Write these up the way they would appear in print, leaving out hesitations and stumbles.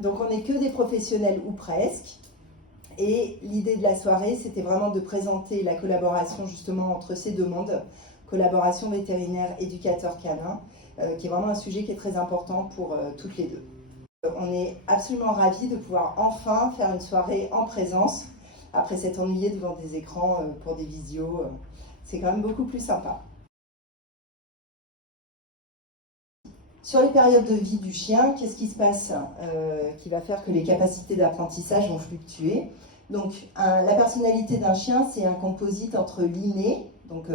Donc on n'est que des professionnels ou presque. Et l'idée de la soirée, c'était vraiment de présenter la collaboration justement entre ces deux mondes, collaboration vétérinaire-éducateur canin, qui est vraiment un sujet qui est très important pour toutes les deux. On est absolument ravis de pouvoir enfin faire une soirée en présence, après s'être ennuyé devant des écrans pour des visios. C'est quand même beaucoup plus sympa. Sur les périodes de vie du chien, qu'est-ce qui se passe qui va faire que les capacités d'apprentissage vont fluctuer? Donc, la personnalité d'un chien, c'est un composite entre l'inné, donc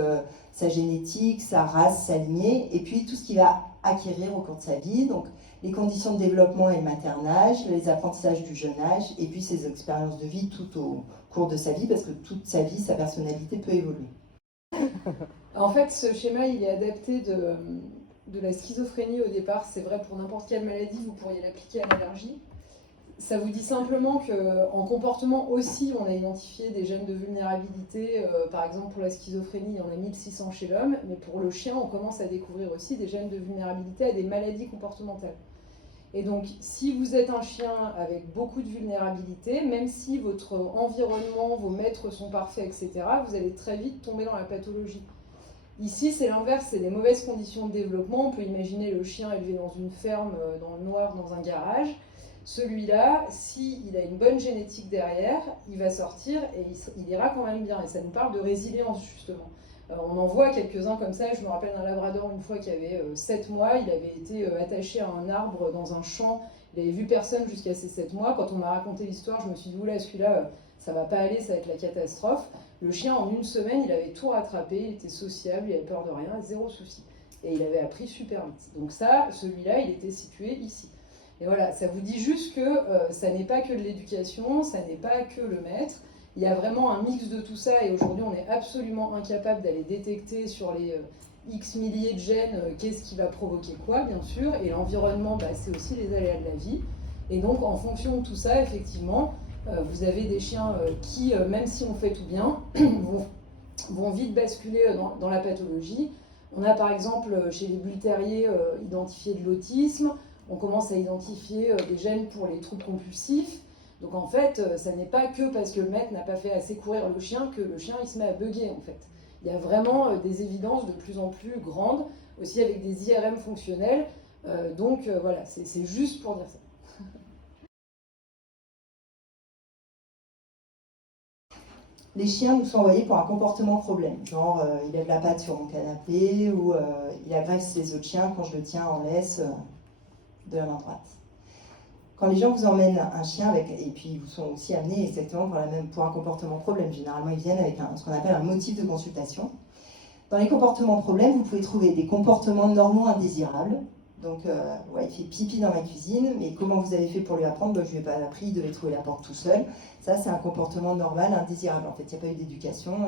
sa génétique, sa race, sa lignée, et puis tout ce qu'il va acquérir au cours de sa vie, donc les conditions de développement et le maternage, les apprentissages du jeune âge, et puis ses expériences de vie tout au cours de sa vie, parce que toute sa vie, sa personnalité peut évoluer. En fait, ce schéma, il est adapté de la schizophrénie au départ. C'est vrai pour n'importe quelle maladie, vous pourriez l'appliquer à l'allergie. Ça vous dit simplement qu'en comportement aussi, on a identifié des gènes de vulnérabilité. Par exemple, pour la schizophrénie, il y en a 1600 chez l'homme, mais pour le chien, on commence à découvrir aussi des gènes de vulnérabilité à des maladies comportementales. Et donc, si vous êtes un chien avec beaucoup de vulnérabilité, même si votre environnement, vos maîtres sont parfaits, etc., vous allez très vite tomber dans la pathologie. Ici, c'est l'inverse, c'est des mauvaises conditions de développement. On peut imaginer le chien élevé dans une ferme, dans le noir, dans un garage. Celui-là, s'il a une bonne génétique derrière, il va sortir et il ira quand même bien. Et ça nous parle de résilience, justement. On en voit quelques-uns comme ça. Je me rappelle d'un labrador une fois qui avait 7 mois. Il avait été attaché à un arbre dans un champ. Il n'avait vu personne jusqu'à ses 7 mois. Quand on m'a raconté l'histoire, je me suis dit, oula, celui-là, ça va pas aller, ça va être la catastrophe. Le chien, en une semaine, il avait tout rattrapé. Il était sociable, il avait peur de rien, zéro souci. Et il avait appris super vite. Donc ça, celui-là, il était situé ici. Et voilà, ça vous dit juste que ça n'est pas que de l'éducation, ça n'est pas que le maître. Il y a vraiment un mix de tout ça et aujourd'hui on est absolument incapable d'aller détecter sur les X milliers de gènes qu'est-ce qui va provoquer quoi, bien sûr. Et l'environnement, c'est aussi les aléas de la vie. Et donc en fonction de tout ça, effectivement, vous avez des chiens qui, même si on fait tout bien, vont vite basculer dans la pathologie. On a par exemple chez les bull terriers identifié de l'autisme. On commence à identifier des gènes pour les troubles compulsifs. Donc en fait, ça n'est pas que parce que le maître n'a pas fait assez courir le chien que le chien il se met à bugger en fait. Il y a vraiment des évidences de plus en plus grandes, aussi avec des IRM fonctionnels. Donc voilà, c'est juste pour dire ça. Les chiens nous sont envoyés pour un comportement problème, genre il lève la patte sur mon canapé ou il agresse les autres chiens quand je le tiens en laisse de la main droite. Quand les gens vous emmènent un chien, et puis ils vous sont aussi amenés exactement pour un comportement problème, généralement ils viennent avec ce qu'on appelle un motif de consultation. Dans les comportements problèmes, vous pouvez trouver des comportements normaux indésirables. Donc, il fait pipi dans ma cuisine, mais comment vous avez fait pour lui apprendre? Je ne lui ai pas appris, il devait trouver la porte tout seul. Ça, c'est un comportement normal, indésirable. En fait, il n'y a pas eu d'éducation.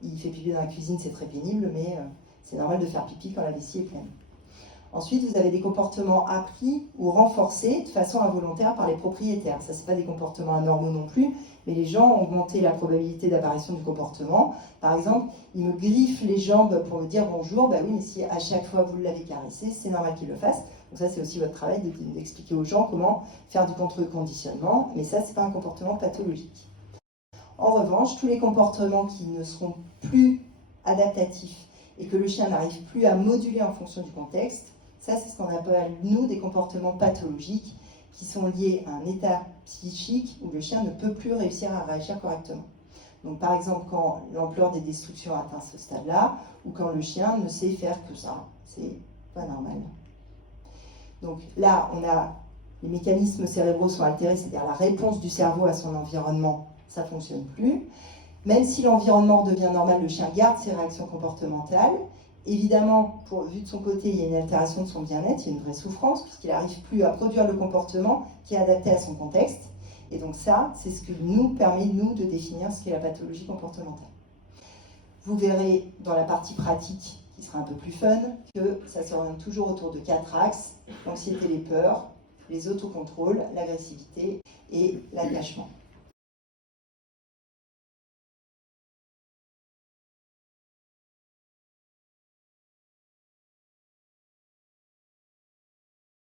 Il fait pipi dans la cuisine, c'est très pénible, mais c'est normal de faire pipi quand la vessie est pleine. Ensuite, vous avez des comportements appris ou renforcés de façon involontaire par les propriétaires. Ça, ce n'est pas des comportements anormaux non plus, mais les gens ont augmenté la probabilité d'apparition du comportement. Par exemple, ils me griffent les jambes pour me dire bonjour. Oui, mais si à chaque fois vous l'avez caressé, c'est normal qu'ils le fassent. Donc ça, c'est aussi votre travail d'expliquer aux gens comment faire du contre-conditionnement. Mais ça, ce n'est pas un comportement pathologique. En revanche, tous les comportements qui ne seront plus adaptatifs et que le chien n'arrive plus à moduler en fonction du contexte, ça, c'est ce qu'on appelle, nous, des comportements pathologiques qui sont liés à un état psychique où le chien ne peut plus réussir à réagir correctement. Donc, par exemple, quand l'ampleur des destructions atteint ce stade-là, ou quand le chien ne sait faire que ça, c'est pas normal. Donc là, les mécanismes cérébraux sont altérés, c'est-à-dire la réponse du cerveau à son environnement, ça ne fonctionne plus. Même si l'environnement redevient normal, le chien garde ses réactions comportementales. Évidemment, vu de son côté, il y a une altération de son bien-être, il y a une vraie souffrance, puisqu'il n'arrive plus à produire le comportement qui est adapté à son contexte. Et donc ça, c'est ce qui nous permet, nous, de définir ce qu'est la pathologie comportementale. Vous verrez dans la partie pratique, qui sera un peu plus fun, que ça s'oriente toujours autour de 4 axes: l'anxiété, les peurs, les autocontrôles, l'agressivité et l'attachement.